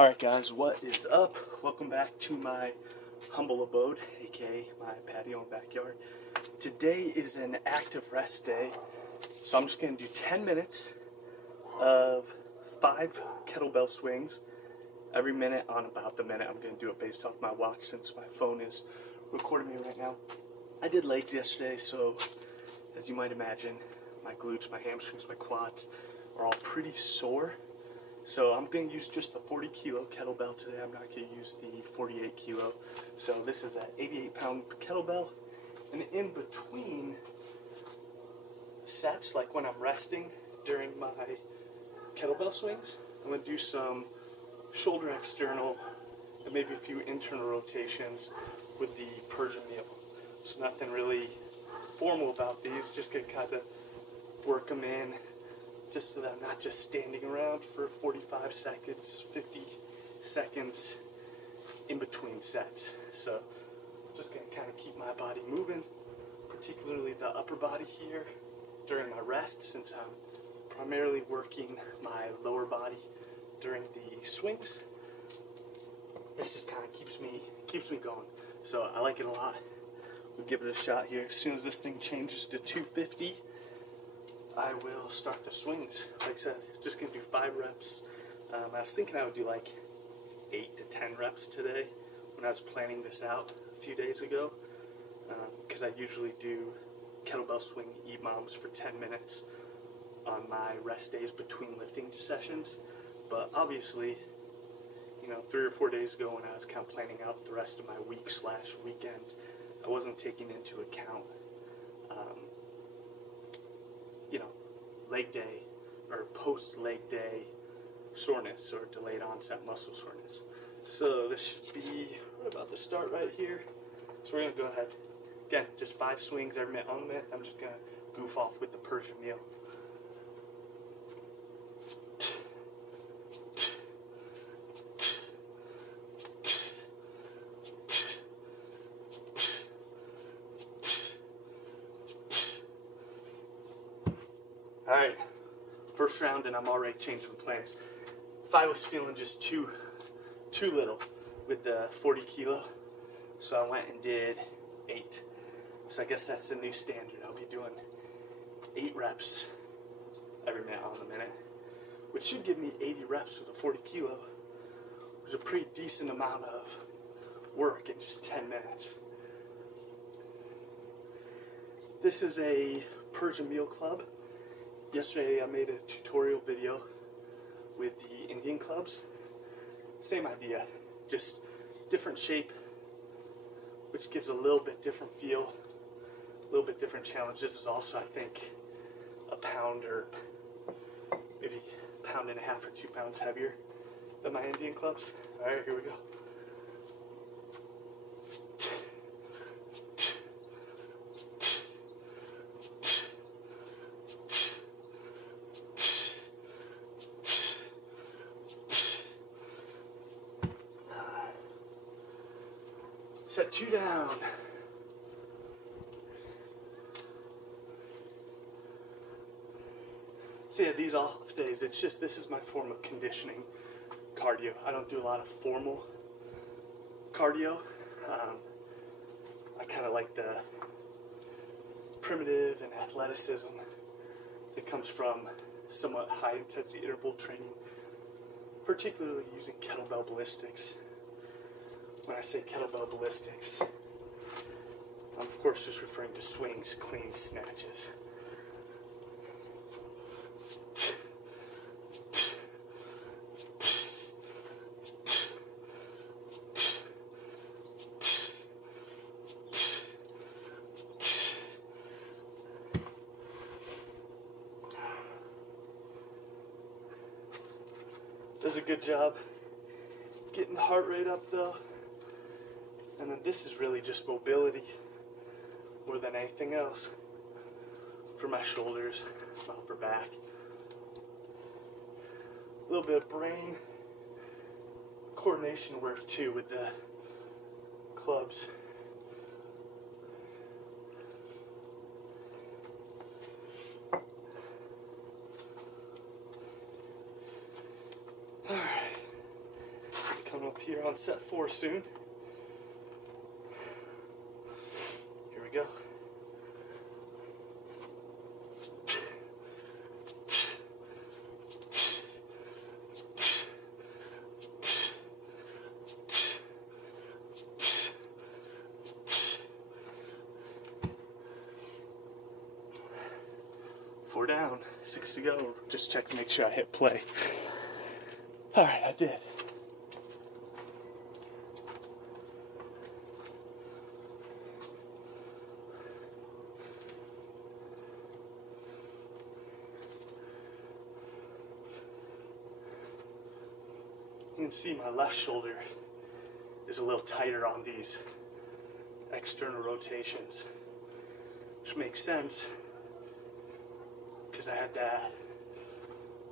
Alright guys, what is up? Welcome back to my humble abode, aka my patio and backyard. Today is an active rest day, so I'm just going to do 10 minutes of 5 kettlebell swings every minute on about the minute. I'm going to do it based off my watch since my phone is recording me right now. I did legs yesterday, so as you might imagine, my glutes, my hamstrings, my quads are all pretty sore. So I'm going to use just the 40 kilo kettlebell today. I'm not going to use the 48 kilo. So this is an 88 pound kettlebell. And in between sets, like when I'm resting during my kettlebell swings, I'm going to do some shoulder external and maybe a few internal rotations with the Persian Meel. There's nothing really formal about these, just going to kind of work them in, just so that I'm not just standing around for 45 seconds, 50 seconds in between sets. So I'm just going to kind of keep my body moving, particularly the upper body here during my rest, since I'm primarily working my lower body during the swings. This just kind of keeps me going. So I like it a lot. We'll give it a shot here. As soon as this thing changes to 250, I will start the swings. Like I said, just gonna do 5 reps. I was thinking I would do like 8 to 10 reps today when I was planning this out a few days ago, because I usually do kettlebell swing EMOMs for 10 minutes on my rest days between lifting sessions. But obviously, you know, 3 or 4 days ago when I was kind of planning out the rest of my week/weekend, I wasn't taking into account leg day or post-leg day soreness or delayed onset muscle soreness. So this should be right about the start right here. So we're going to go ahead. Again, just 5 swings every minute on the minute. I'm just going to goof off with the Persian Meel. Alright, first round and I'm already changing plans. If I was feeling just too little with the 40 kilo, so I went and did 8. So I guess that's the new standard. I'll be doing 8 reps every minute on the minute, which should give me 80 reps with a 40 kilo, which is a pretty decent amount of work in just 10 minutes. This is a Persian Meel club. Yesterday I made a tutorial video with the Indian clubs. Same idea, just different shape, which gives a little bit different feel, a little bit different challenge. This is also, I think, a pound or maybe a pound and a half or 2 pounds heavier than my Indian clubs. All right, here we go. Set 2 down. So yeah, these off days, it's just, this is my form of conditioning cardio. I don't do a lot of formal cardio. I kind of like the primitive and athleticism that comes from somewhat high intensity interval training, particularly using kettlebell ballistics. When I say kettlebell ballistics, I'm of course just referring to swings, clean snatches. Does a good job getting the heart rate up though. And then this is really just mobility more than anything else for my shoulders, my upper back. A little bit of brain coordination work too with the clubs. All right. coming up here on set 4 soon. Here we go. Four down, 6 to go. Just check to make sure I hit play. All right, I did. You can see my left shoulder is a little tighter on these external rotations, which makes sense because I had that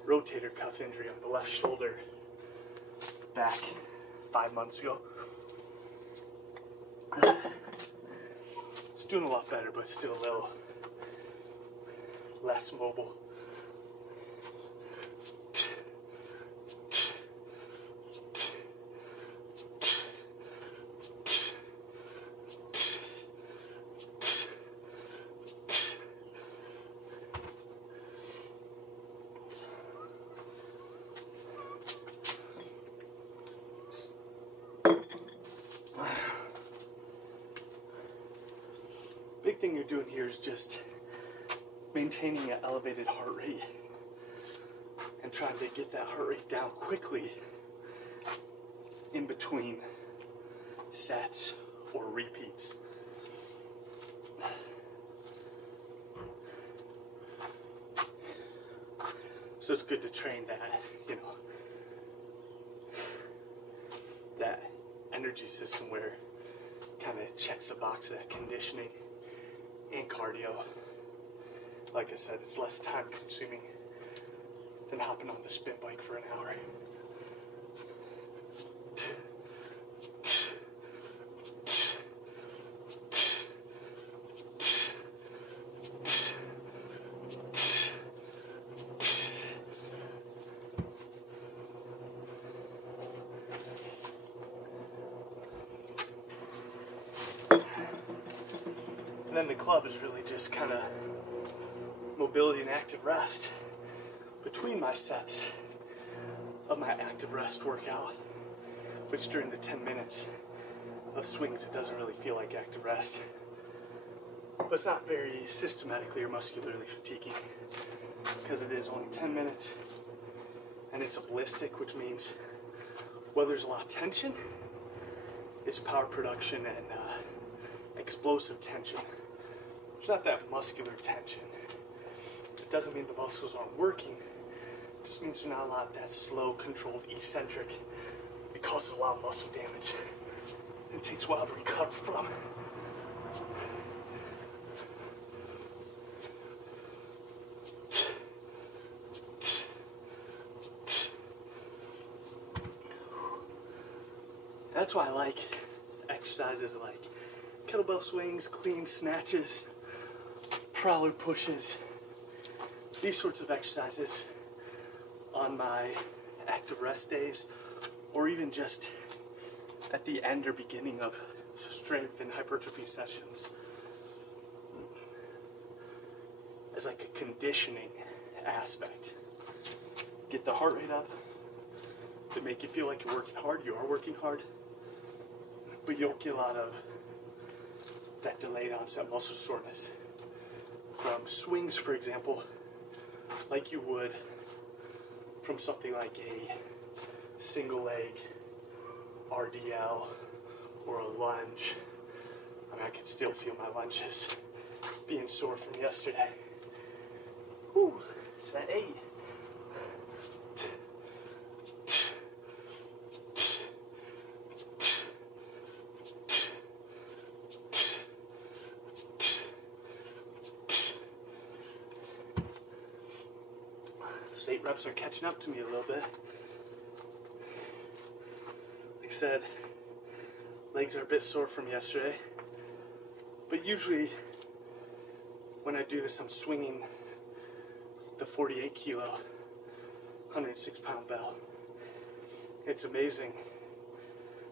rotator cuff injury on the left shoulder back 5 months ago. It's doing a lot better, but still a little less mobile. Big thing you're doing here is just maintaining an elevated heart rate and trying to get that heart rate down quickly in between sets or repeats. So it's good to train that, that energy system where it kind of checks the box of that conditioning and cardio. Like I said, it's less time consuming than hopping on the spin bike for an hour. And then the club is really just kind of mobility and active rest between my sets of my active rest workout, which during the 10 minutes of swings, it doesn't really feel like active rest. But it's not very systematically or muscularly fatiguing because it is only 10 minutes and it's a ballistic, which means whether there's a lot of tension, it's power production and explosive tension. It's not that muscular tension. It doesn't mean the muscles aren't working. It just means there's not a lot of that slow, controlled, eccentric. It causes a lot of muscle damage and takes a while to recover from. That's why I like exercises like kettlebell swings, clean snatches, prowler pushes, these sorts of exercises on my active rest days, or even just at the end or beginning of strength and hypertrophy sessions as like a conditioning aspect. Get the heart rate up to make you feel like you're working hard. You are working hard, but you don't get a lot of that delayed onset muscle soreness from swings, for example, like you would from something like a single leg RDL or a lunge. I mean, I can still feel my lunges being sore from yesterday. Whew, set 8. Those 8 reps are catching up to me a little bit. Like I said, legs are a bit sore from yesterday, but usually when I do this, I'm swinging the 48 kilo, 106 pound bell. It's amazing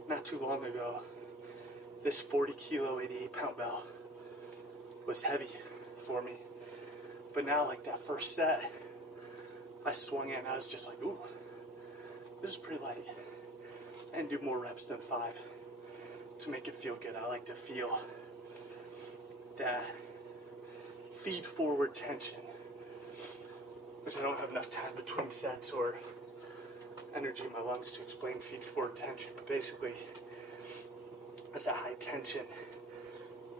not too long ago, this 40 kilo, 88 pound bell was heavy for me. But now, like that first set, I swung in, I was just like, ooh, this is pretty light. And do more reps than 5 to make it feel good. I like to feel that feed forward tension, which I don't have enough time between sets or energy in my lungs to explain feed forward tension, but basically it's that high tension,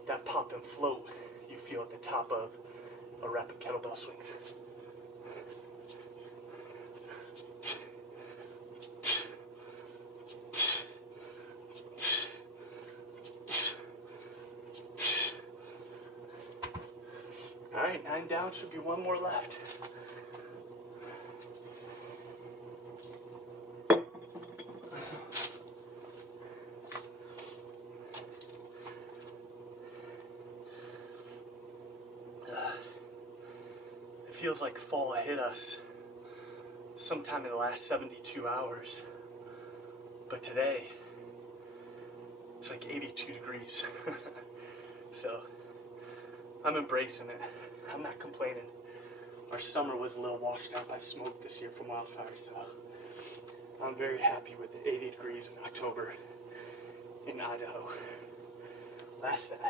that pop and float you feel at the top of a rapid kettlebell swings. All right, 9 down, should be 1 more left. It feels like fall hit us sometime in the last 72 hours, but today it's like 82 degrees. So I'm embracing it. I'm not complaining. Our summer was a little washed out by smoke this year from wildfires, so I'm very happy with the 80 degrees in October in Idaho. Last set.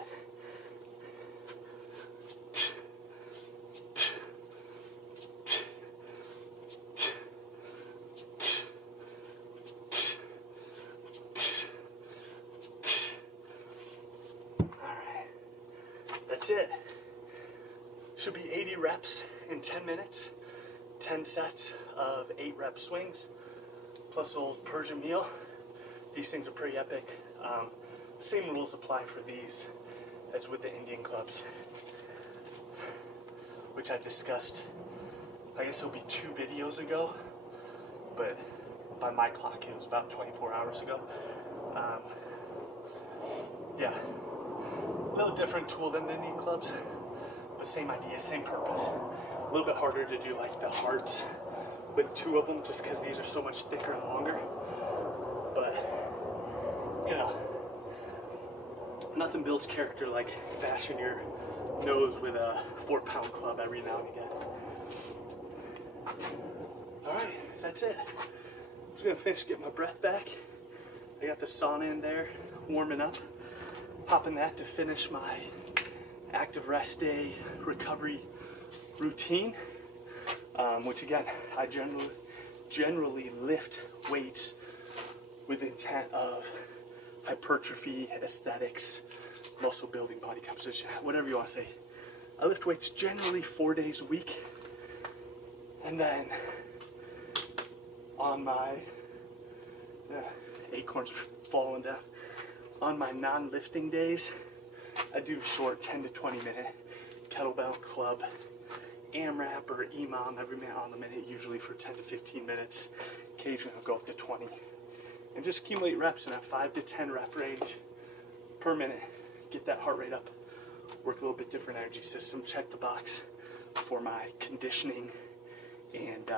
Alright, that's it. Should be 80 reps in 10 minutes, 10 sets of 8 rep swings, plus old Persian Meel. These things are pretty epic. Same rules apply for these as with the Indian clubs, which I discussed, I guess it'll be 2 videos ago, but by my clock it was about 24 hours ago. Yeah, a little different tool than the Indian clubs, but same idea, same purpose. A little bit harder to do like the hearts with 2 of them just because these are so much thicker and longer. But, you know, nothing builds character like bashing your nose with a 4-pound club every now and again. Alright, that's it. I'm just gonna finish getting my breath back. I got the sauna in there, warming up. Popping that to finish my active rest day recovery routine, which again, I generally lift weights with intent of hypertrophy, aesthetics, muscle building, body composition, whatever you want to say. I lift weights generally 4 days a week, and then on my acorns falling down. On my non-lifting days, I do short 10 to 20 minute kettlebell club AMRAP or EMOM every minute on the minute, usually for 10 to 15 minutes. Occasionally I'll go up to 20. And just accumulate reps in that 5 to 10 rep range per minute. Get that heart rate up. Work a little bit different energy system. Check the box for my conditioning and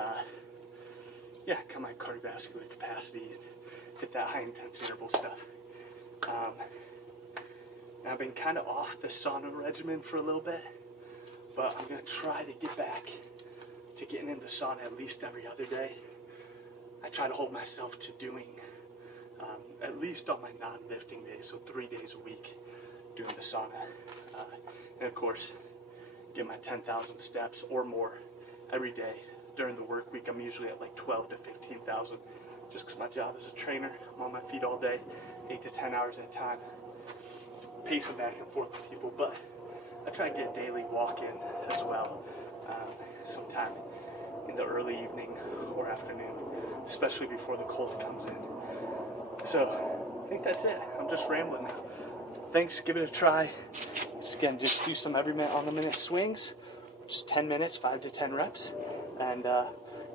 yeah, kind of my cardiovascular capacity and hit that high intensity interval stuff. I've been kind of off the sauna regimen for a little bit, but I'm going to try to get back to getting in the sauna at least every other day. I try to hold myself to doing, at least on my non-lifting days, so 3 days a week, doing the sauna. And of course, get my 10,000 steps or more every day. During the work week, I'm usually at like 12 to 15,000, just because my job as a trainer. I'm on my feet all day, 8 to 10 hours at a time, pacing back and forth with people. But I try to get a daily walk in as well, sometime in the early evening or afternoon, especially before the cold comes in. So I think that's it. I'm just rambling now. Thanks, give it a try. Just do some every minute on the minute swings, just 10 minutes, 5 to 10 reps, and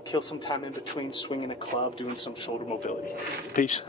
kill some time in between swinging a club, doing some shoulder mobility. Peace.